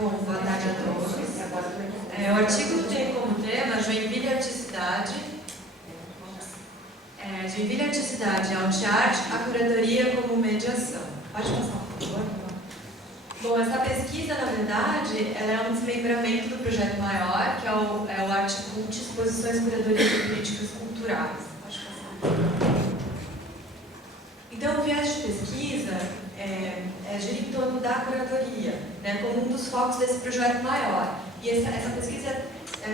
Bom, boa tarde a todos. O artigo tem como tema Joinville Articidade. Joinville Articidade, Arte Arte, a curadoria como mediação. Pode passar, por favor? Bom, essa pesquisa, na verdade, ela é um desmembramento do projeto maior, que é o Arte Cult, Exposições, Curadoria e Políticas Culturais. Pode passar. Então, o viés de pesquisa gira em torno da curadoria, né, como um dos focos desse projeto maior. E essa pesquisa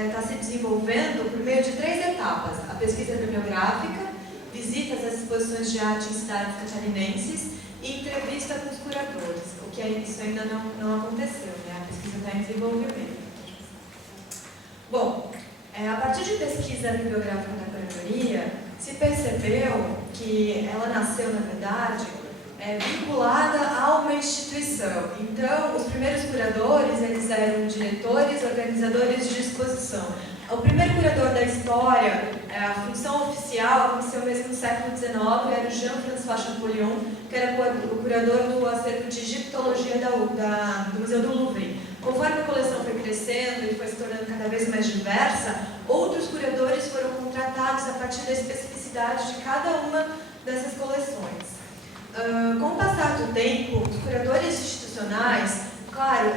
está se desenvolvendo por meio de 3 etapas. A pesquisa bibliográfica, visitas às exposições de arte em cidades catarinenses e entrevista com os curadores, o que isso ainda não aconteceu, né? A pesquisa está em desenvolvimento. Bom, a partir de pesquisa bibliográfica da curadoria, se percebeu que ela nasceu, na verdade, vinculada a uma instituição. Então, os primeiros curadores, eles eram diretores, organizadores de exposição. O primeiro curador da história, a função oficial, aconteceu mesmo no século XIX, era o Jean-François Champollion, que era o curador do acervo de egiptologia do Museu do Louvre. Conforme a coleção foi crescendo e foi se tornando cada vez mais diversa, outros curadores foram contratados a partir da especificidade de cada uma dessas coleções. Com o passar do tempo, os curadores institucionais, claro,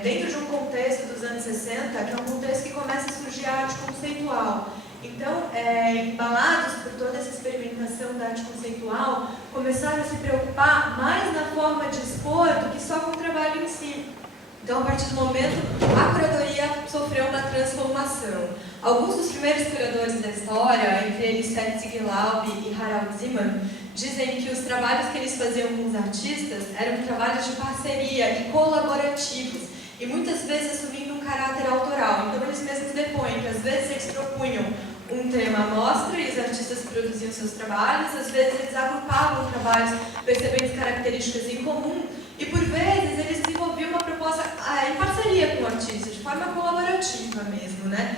dentro de um contexto dos anos 60, que é um contexto que começa a surgir a arte conceitual. Então, embalados por toda essa experimentação da arte conceitual, começaram a se preocupar mais na forma de expor do que só com o trabalho em si. Então, a partir do momento, a curadoria sofreu uma transformação. Alguns dos primeiros curadores da história, entre eles Fritz Glaub e Harald Zeman, dizem que os trabalhos que eles faziam com os artistas eram trabalhos de parceria e colaborativos, e muitas vezes assumindo um caráter autoral. Então, eles mesmos depõem que às vezes eles propunham um tema à mostra e os artistas produziam seus trabalhos, às vezes eles agrupavam trabalhos percebendo características em comum, e por vezes eles desenvolviam uma proposta em parceria com o artista, de forma colaborativa mesmo, né?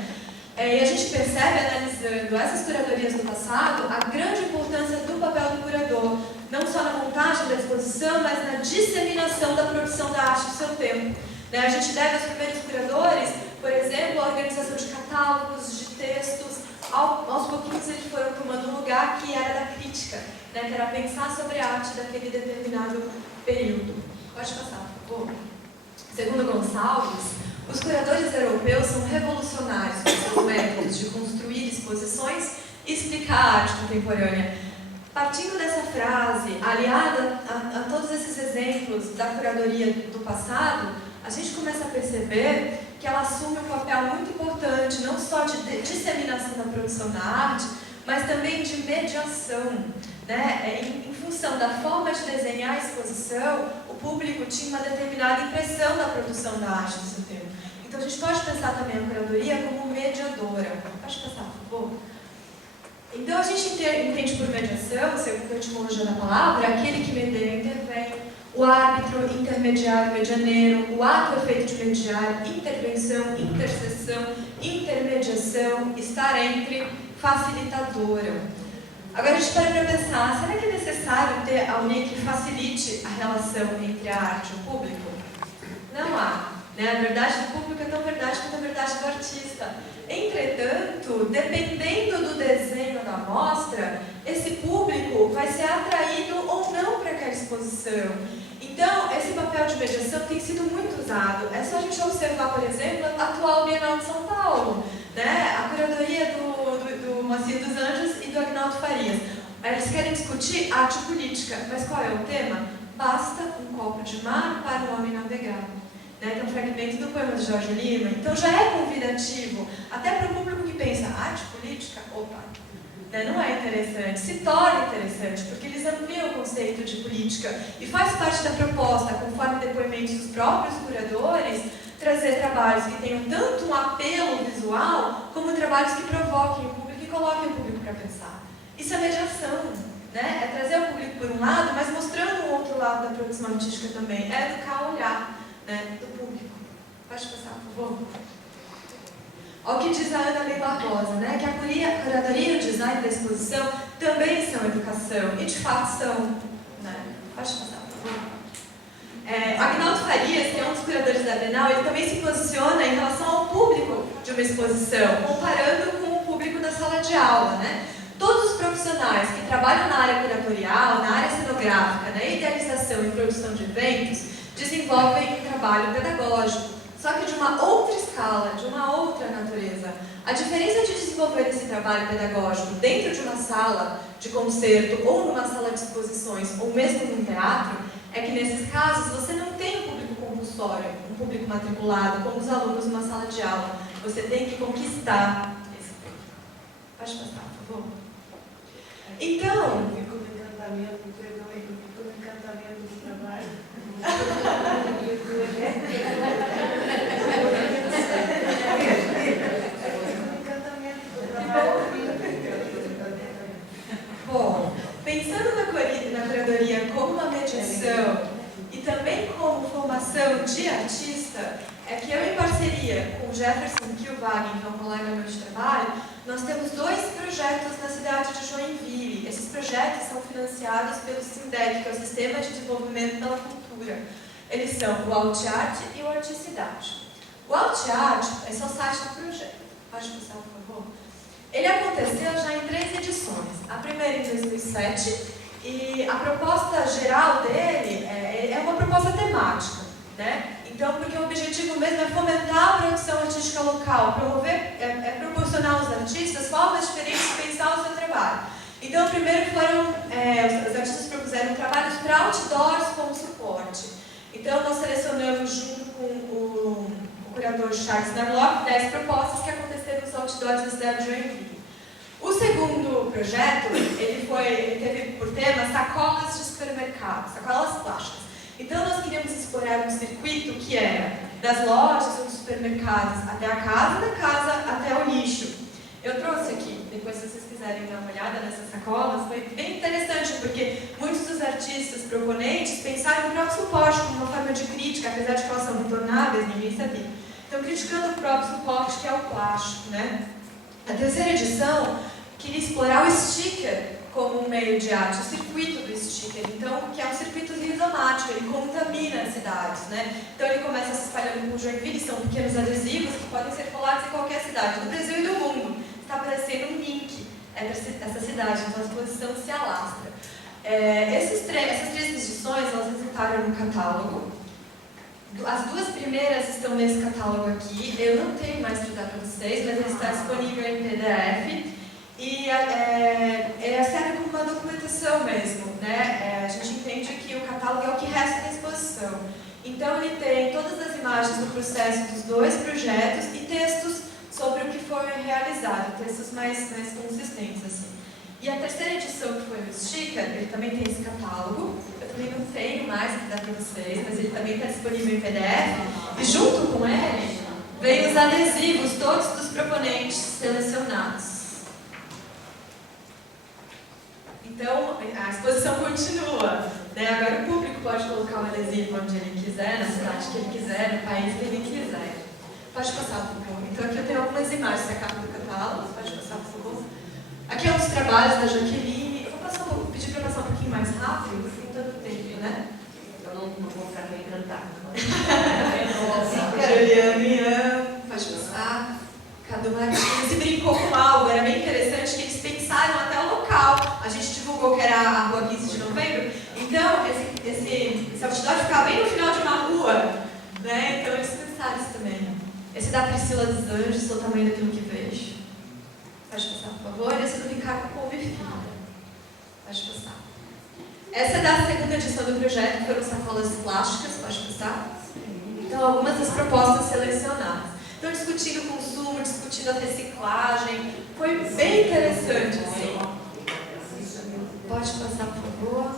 E a gente percebe, analisando essas curadorias do passado, a grande importância do papel do curador, não só na montagem da exposição, mas na disseminação da produção da arte do seu tempo. A gente deve aos primeiros curadores, por exemplo, a organização de catálogos, de textos. Aos pouquinhos eles foram tomando um lugar que era da crítica, que era pensar sobre a arte daquele determinado período. Pode passar, por favor. Segundo Gonçalves, os curadores europeus são revolucionários com seus métodos de construir exposições e explicar a arte contemporânea. Partindo dessa frase, aliada a todos esses exemplos da curadoria do passado, a gente começa a perceber que ela assume um papel muito importante, não só de disseminação da produção da arte, mas também de mediação. Em função da forma de desenhar a exposição, o público tinha uma determinada impressão da produção da arte do seu tempo. Então, a gente pode pensar também a curadoria como mediadora. Pode passar, por favor? Então, a gente entende por mediação, segundo a etimologia da palavra, aquele que medeia, intervém, o árbitro, intermediário, medianeiro, o ato efeito de mediar, intervenção, interseção, intermediação, estar entre, facilitadora. Agora a gente para pensar, será que é necessário ter alguém que facilite a relação entre a arte e o público? Não há. A verdade do público é tão verdade quanto a verdade do artista. Entretanto, dependendo do desenho da mostra, esse público vai ser atraído ou não para aquela exposição. Então, esse papel de mediação tem sido muito usado. É só a gente observar, por exemplo, a atual Bienal de São Paulo, a curadoria do Moacir dos Anjos e do Agnaldo Farias. Eles querem discutir arte política, mas qual é o tema? Basta um copo de mar para o homem navegar. Tem um fragmento do poema de Jorge Lima. Então já é convidativo, até para o público que pensa, arte política? Opa! Não é interessante, se torna interessante, porque eles ampliam o conceito de política e faz parte da proposta, conforme depoimentos dos próprios curadores, trazer trabalhos que tenham tanto um apelo visual, como trabalhos que provoquem o público e coloquem o público para pensar. Isso é mediação, é trazer o público por um lado, mas mostrando o outro lado da produção artística também, é educar o olhar do público. Pode passar, por favor? Olha o que diz a Ana Lei Barbosa, que a curadoria e o design da exposição também são educação, e de fato são. Pode passar, por favor? Agnaldo Farias, que é um dos curadores da da Bienal, ele também se posiciona em relação ao público de uma exposição, comparando com o público da sala de aula, né? Todos os profissionais que trabalham na área curatorial, na área cenográfica, na idealização e produção de eventos, desenvolvem um trabalho pedagógico, só que de uma outra escala, de uma outra natureza. A diferença de desenvolver esse trabalho pedagógico dentro de uma sala de concerto ou numa sala de exposições ou mesmo num teatro é que nesses casos você não tem um público compulsório, um público matriculado, como os alunos numa sala de aula. Você tem que conquistar esse público. Pode passar, por favor? Então... Ficou no encantamento do trabalho. Bom, pensando na curadoria como uma mediação e também como formação de artista, é que eu, em parceria com o Jefferson Kielwagen, que é um colega meu de trabalho, nós temos 2 projetos na cidade de Joinville. Esses projetos são financiados pelo SINDEC, que é o Sistema de Desenvolvimento pela Cultura. Eles são o Altiarte e o Articidade. O Altiarte, esse é o site do projeto. Pode passar, por favor? Ele aconteceu já em 3 edições. A primeira em 2007, e a proposta geral dele é uma proposta temática, né? Então, porque o objetivo mesmo é fomentar a produção artística local, promover, proporcionar aos artistas formas diferentes de pensar o seu trabalho. Então, primeiro foram, os artistas propuseram trabalhos para outdoors como suporte. Então, nós selecionamos junto com o curador Charles Narlock 10 propostas que aconteceram nos outdoors da cidade de Joinville. O segundo projeto, ele teve por tema sacolas de supermercado, sacolas plásticas. Então, nós queríamos explorar um circuito que era das lojas ou dos supermercados até a casa, da casa até o lixo. Eu trouxe aqui, depois se vocês quiserem dar uma olhada nessas sacolas, foi bem interessante, porque muitos dos artistas proponentes pensaram no próprio suporte como uma forma de crítica, apesar de que elas são retornáveis, ninguém sabia. Então, criticando o próprio suporte, que é o plástico, né? A terceira edição queria explorar o sticker como um meio de arte, o circuito do sticker, então, que é um circuito rizomático, ele contamina as cidades, né? Então ele começa se espalhando por Joinville, são pequenos adesivos que podem ser colados em qualquer cidade, do Brasil e do mundo. Está aparecendo um link essa cidade, então a exposição se alastra. Essas 3 edições, elas resultaram no catálogo. As 2 primeiras estão nesse catálogo aqui, eu não tenho mais para dar para vocês, mas ele está disponível em PDF. E serve como uma documentação mesmo, né? A gente entende que o catálogo é o que resta da exposição. Então ele tem todas as imagens do processo dos 2 projetos e textos sobre o que foi realizado, textos mais consistentes, assim. E a terceira edição, que foi o sticker, ele também tem esse catálogo. Eu também não tenho mais para dar para vocês, mas ele também está disponível em PDF. E junto com ele, vem os adesivos, todos dos proponentes selecionados. Então, a exposição continua, né? Agora o público pode colocar o adesivo onde ele quiser, na cidade que ele quiser, no país que ele quiser. Pode passar, por favor. Então aqui eu tenho algumas imagens da capa do catálogo. Pode passar, por favor. Aqui é um dos trabalhos da Jaqueline. Eu vou pedir para passar um pouquinho mais rápido, porque tem tanto tempo, né? Eu não vou ficar meio encantada. Juliane, pode passar. Cadu Martins. Se brincou com algo, era bem interessante que eles pensaram até o local. A gente divulgou que era a rua 15 de novembro. Então, esse outdoor ficava bem no final de uma rua, né? Então, eles pensaram isso também. Esse da Priscila dos Anjos, o tamanho daquilo que vejo. Pode passar, por favor. Esse é do Ricardo Couve Filho. Pode passar. Essa é da segunda edição do projeto, que foram sacolas plásticas. Pode passar. Então, algumas das propostas selecionadas. Então, discutindo o consumo, discutindo a reciclagem. Foi bem interessante, assim. Pode passar, por favor.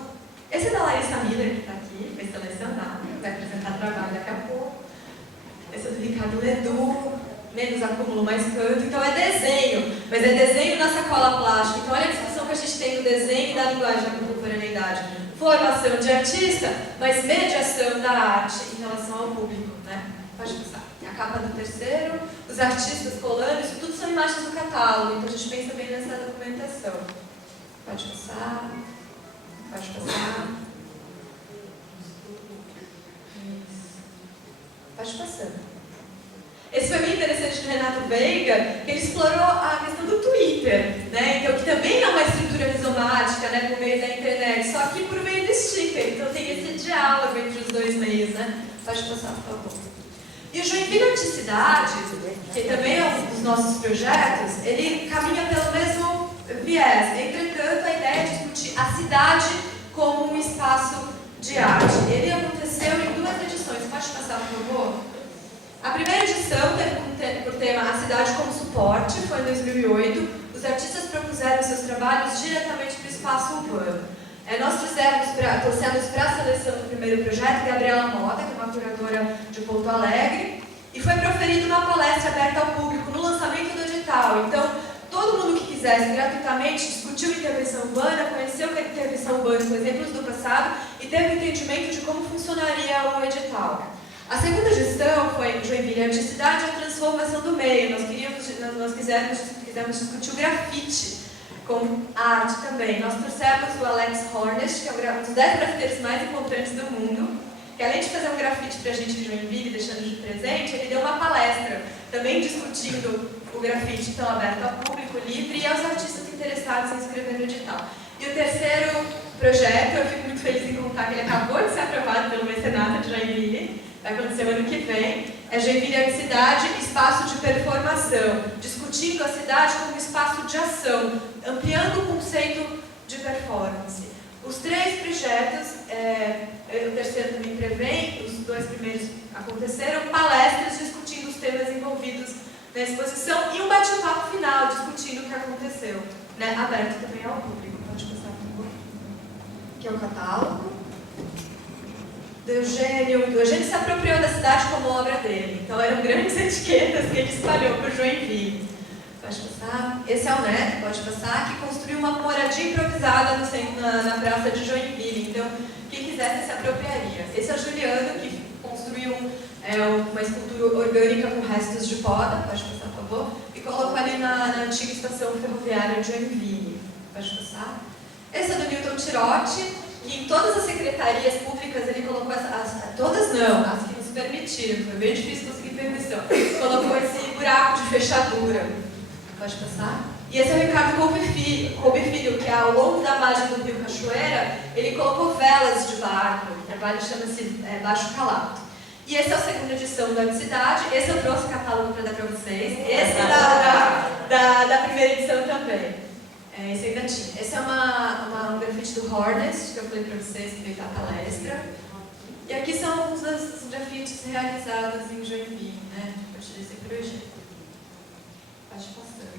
Esse é da Larissa Miller, que está aqui, foi selecionado. Vai apresentar trabalho daqui a pouco. Esse é do Ricardo Ledoux, menos acúmulo, mais canto. Então é desenho, mas é desenho na sacola plástica. Então olha a discussão que a gente tem do desenho e da linguagem da contemporaneidade. Formação de artista, mas mediação da arte em relação ao público, né? Pode passar. A capa do terceiro, os artistas colando, isso tudo são imagens do catálogo. Então a gente pensa bem nessa documentação. Pode passar. Pode passar. Pode passar. Esse foi bem interessante do Renato Veiga, que ele explorou a questão do Twitter, né? Então, que também é uma estrutura rizomática, né, por meio da internet, só que por meio do sticker. Então, tem esse diálogo entre os dois meios, né? Pode passar, por favor. E o Joinville Anticidade, que também é um dos nossos projetos, ele caminha pelo mesmo viés. Entretanto, a ideia é discutir a cidade como um espaço de arte. Ele aconteceu em 2 edições. Pode passar, por favor? A primeira edição teve por tema a cidade como suporte, foi em 2008. Os artistas propuseram seus trabalhos diretamente para o espaço urbano. Nós trouxemos para a seleção do primeiro projeto Gabriela Mota, que é uma curadora de Porto Alegre, e foi proferida uma palestra aberta ao público no lançamento do edital. Então, todo mundo que quisesse gratuitamente discutiu intervenção urbana, conheceu a intervenção urbana com exemplos do passado e teve um entendimento de como funcionaria o edital. A segunda gestão foi Joinville Anticidade e a transformação do meio. Nós quisemos discutir o grafite como arte também. Nós trouxemos o Alex Hornest, que é um dos 10 grafiteiros mais importantes do mundo, que além de fazer um grafite para a gente em Joinville, deixando de presente, ele deu uma palestra também discutindo o grafite, então aberto ao público livre e aos artistas interessados em escrever no edital. E o terceiro projeto, eu fico muito feliz em contar que ele acabou de ser aprovado pelo mecenato de Joinville, vai acontecer o ano que vem, é Joinville Anticidade, espaço de performação, discutindo a cidade como espaço de ação, ampliando o conceito de performance. Os 3 projetos, o terceiro também prevém, os 2 primeiros aconteceram, palestras discutindo os temas envolvidos na exposição e um bate-papo final discutindo o que aconteceu, né, aberto também ao público. Pode passar, por favor. Aqui é o catálogo. O Eugênio se apropriou da cidade como obra dele. Então eram grandes etiquetas que ele espalhou para o Joinville. Pode passar. Esse é o Neto, pode passar, que construiu uma moradia improvisada no centro, na praça de Joinville. Então, quem quisesse se apropriaria. Esse é o Juliano, que construiu uma escultura orgânica com restos de poda, pode passar, por favor, e colocou ali na antiga estação ferroviária de Joinville. Pode passar. Esse é do Newton Tirotti, que em todas as secretarias públicas ele colocou todas não, as que nos permitiram, foi bem difícil conseguir permissão, colocou esse buraco de fechadura. Pode passar? E esse é o Ricardo Coube Filho, que ao longo da margem do Rio Cachoeira, ele colocou velas de barco, o trabalho chama-se Baixo Calato. E esse é a segunda edição da Anticidade, esse eu trouxe o catálogo para dar para vocês, esse da primeira edição também. Esse ainda tinha. Esse é um grafite do Hornest, que eu falei para vocês, que veio da palestra. E aqui são alguns dos grafites realizados em Joinville, né, a partir desse projeto. Pode passando.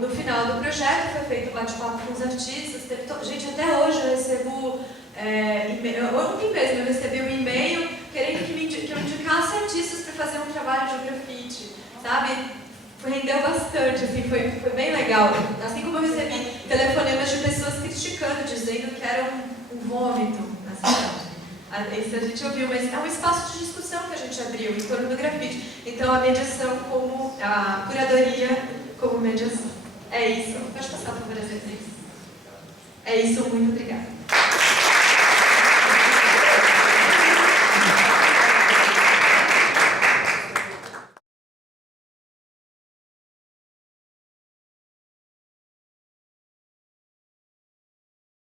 No final do projeto foi feito um bate-papo com os artistas. Gente, até hoje eu recebo ontem mesmo eu recebi um e-mail querendo que eu indicasse artistas para fazer um trabalho de grafite, sabe? Rendeu bastante, assim, foi bem legal. Assim como eu recebi telefonemas de pessoas criticando, dizendo que era um vômito na cidade. Isso a gente ouviu, mas é um espaço de discussão que a gente abriu em torno do grafite. Então a mediação como a curadoria como mediação. É isso. Pode passar por várias vezes. É isso, muito obrigada.